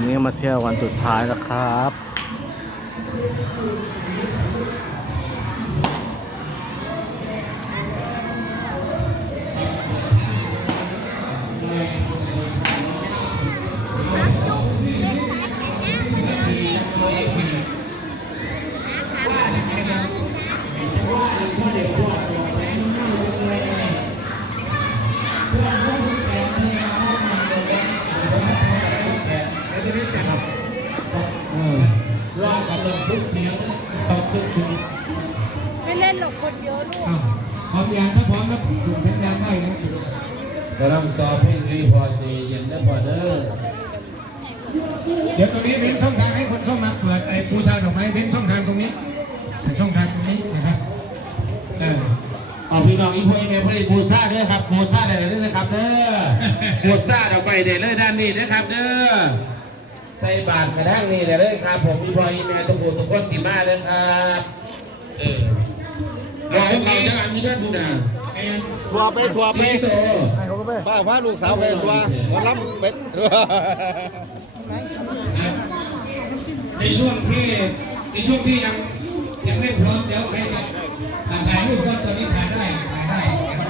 วันนี้มาเที่ยววันสุดท้ายแล้วครับร อ้าวพร้อมยังถ้าพร้อมแล้วสุ่มสัญญาณได้นะกำลังต่อเพลงรีพอใจเย็นได้พอเด้อเดี๋ยวตรงนี้เป็นช่องทางให้คนเข้ามาเปิดไอ้ปูซาดอกไม้เป็นช่องทางตรงนี้เป็นช่องทางตรงนี้นะครับเออเอาพี่น้องอีพ่อแม่พ่อได้บูซ่าเด้อครับบูซ่าได้เลยนะครับเด้อบูซ่าเอาไปได้เลยด้านนี้นะครับเด้อใส่บาตรกระด้างนี่ได้เลยครับ ผมอีพ่ออีแม่ทุกคนทุกคนที่มาเลยครับเออ เราเราจะอ่านมีเรื่องทุกอย่างทัวไปทัวไปไป้าพาลูกสาวไปตัววันรับเป็ดในช่วงที่ในช่วงที่ยังยังไม่พร้อมเดี๋ยวให้ถ่ายรูปก็ตอนนี้ถ่ายได้ถ่ายได้นะครับ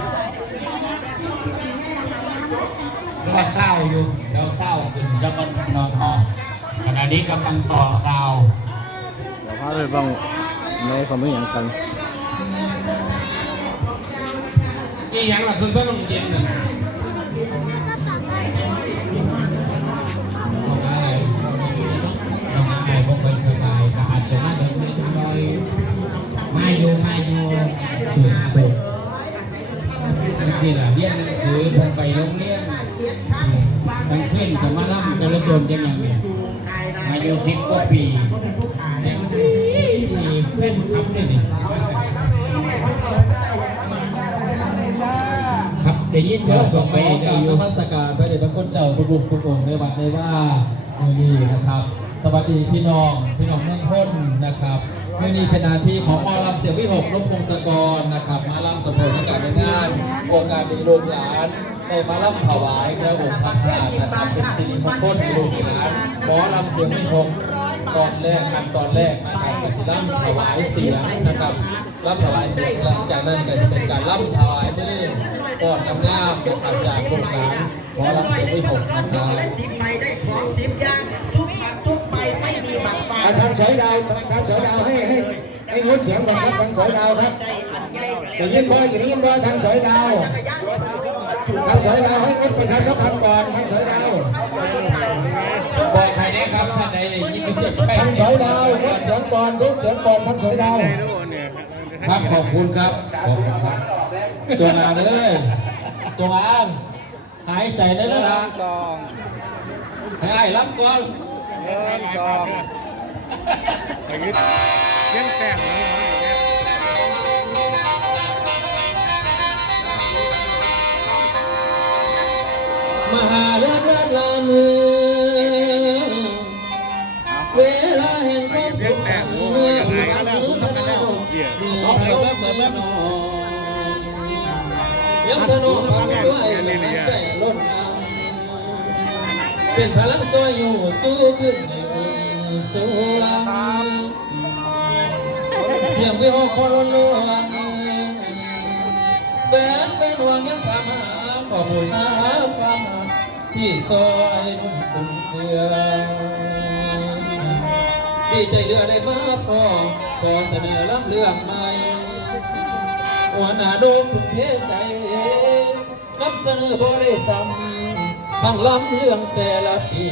รอเศร้าอยู่แล้วเศร้าถึงจะมันนอนห้องขณะนี้กำลังต่อเศร้าเดี๋ยวพาไปบ้างในเขามไม่อย่างกัน นี่ยังล่ะคุณต้องเย็นนะบอกว่าอะไรทำงานบ่ค่อยสบายก็อาจจะมาเดินไม่ถึงร้อยมาอยู่มาอยู่สุดสุดนี่แหละเรียนหนังสือผมไปโรงเรียนบางเพื่อนจะมาล่ำจะระดมกันอย่างเนี้ยมาอยู่สิบกว่าปีแต่มีเพื่อนขับได้สิ ได้ยินเดี๋เดี๋ยยววผก็ไปไปได้กราบอนยู่มัสการพระเดชพระคุณเจ้าทุกบุกทุกองค์ในวัดในว่ามือนี้นะครับ สวัสดีพี่น้องพี่น้องเมืองพ้นนะครับมื่อนี้เป็นหนาที่ของหมอลำเสียงวิหกลบพงศกรนะครับ มาลำสมโภชการในงานโอกาสดีลูกหลานได้มาลำถวายพระองค์พระธาตุนะครับเป็นสิริมงคลลูกหลานหมอลำเสียงวิหก ตอนแรกขั้นตอนแรกนะครับก็สิลำถวายเสียงนะครับลำถวายเสียงหลังจากนั้นก็จะเป็นการลำถวายเพื่อก่อนกำงามนะครับจากลูกหลานหมอลำเสียงวิหกนะครับได้สิบใบได้ของสิบอย่างทุกบัตรทุกใบไม่มีบัตรฝากอาทางสอยดาวทางสอยดาวให้ให้ให้งดเสียงก่อนครับทางสอยดาวครับได้อันใหญ่แต่ยินบออยู่นี่ยินบอทางสอยดาวจักรยานรถบรรทุกจุดทางสอยดาวให้งดประชาสัมพันธ์ก่อนทางสอยดาว นใดได้ยินเสียงใครทางสอยดาวงดเสียงก่อนงดเสียงก่อนทางสอยดาวครับขอบคุณครับขอบคุณครับตัวงานเลยตัวงานหายใจได้แล้วนะสองห้ไอ้รับก่อนเริ่มสองยึดเลี้ยงแป้งเลยเนี่ยมหาเลิศเลิศลา เปิดเริ่มเปิดเริ่มยังพนมฟังด้วยน้ำใจล้นน้ำเป็นพลังซอยอยู่สู้ขึ้นในอุ่นสู้ลังเสียงวิหกคนล้นล้วนแฟนเป็นหวังยังพามาขอบูชาความรักที่ซอยนุ่มคุ้มเดือดีใจเรือได้มาพอขอเสนอรับเรื่องใหม่ หัวหน้าโดมทุ่มเทใจนำเสนอบริษัทฟังล้ำเรื่องแต่ละปี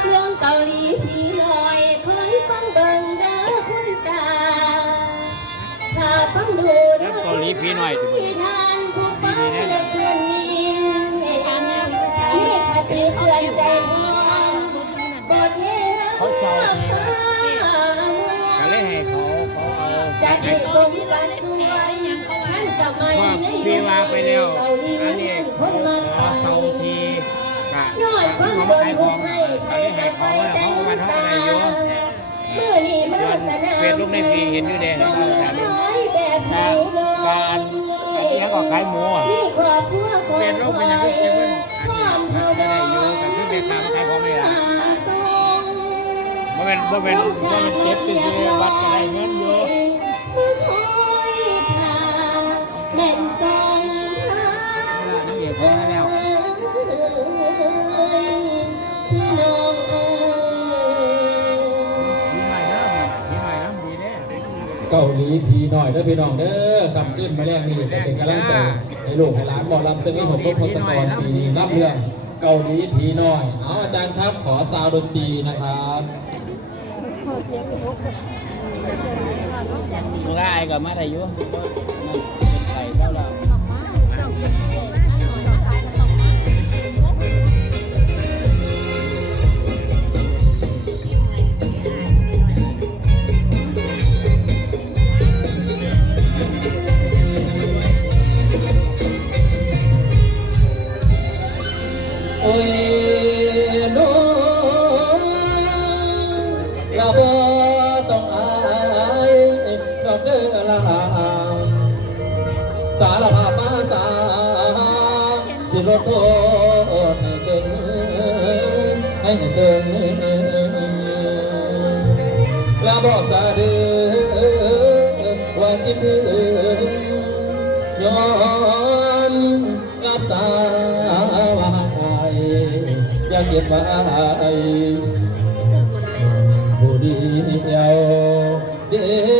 เรื่องเกาหลีพี่ลอยเคยฟังเบิ่งเด้อคุณตาถ้าฟังดูเด้อเกาหลีพี่หน่อยดิที่ทานผู้ฟังเด็กเพื่อ ว่าพี่ว่าไปแล้วอันนี้ขอเสาทีกะของขายของขายขายของแล้วาขามนเท่าไหร่อยู่เวทลูกในฟีเห็นอยู่เด่นแต่ลูกการอันนี้ก็ขายหมูเวทลูกเป็นยังไงเป็นอะไรอยู่แต่คือนความขายของไม่ได้ราะเป็นเพราเป็นเพราะเป็นเจ็บที่วัดอะไรเงิน เก่กาหลีทีหน่อยเด้อพี่น้องเด้อคำขึ้นมาแรกนี่เป็นกำลังใจให้ลูกให้หลานหมอลำเซมิผมก็พศกรปีนี้รับเรื่องเกาหลีทีหน่อยเอาอาจารย์ครับขอซาวดนตรีนะครับมึงก็อายกับมาได้อยู ให้เดินลาบอกสาเดือว่าคิดถึงย้อนรับสาวายอย่าเก็บไว้ผู้เดียวเดี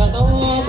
ละน้อง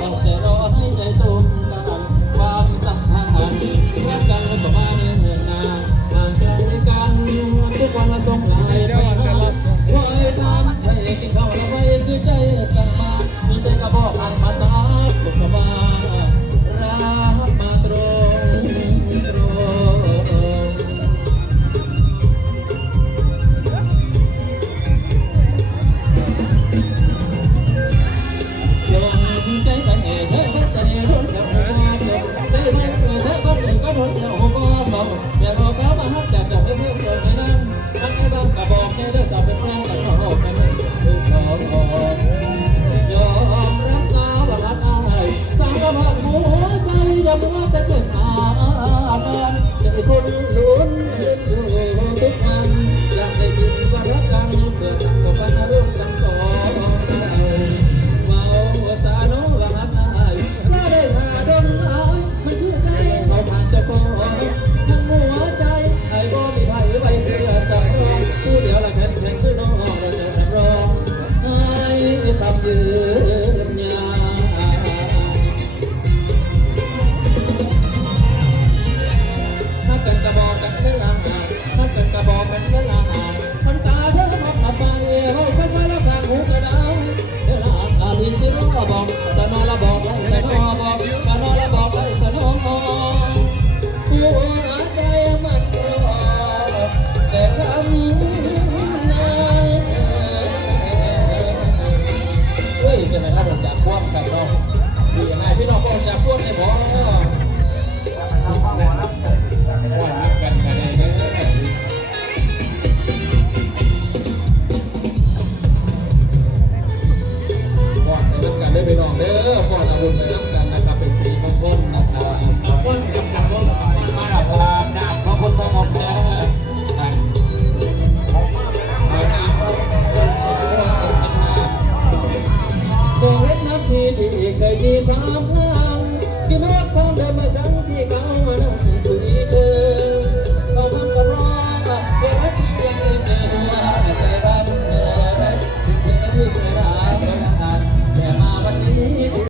不要讲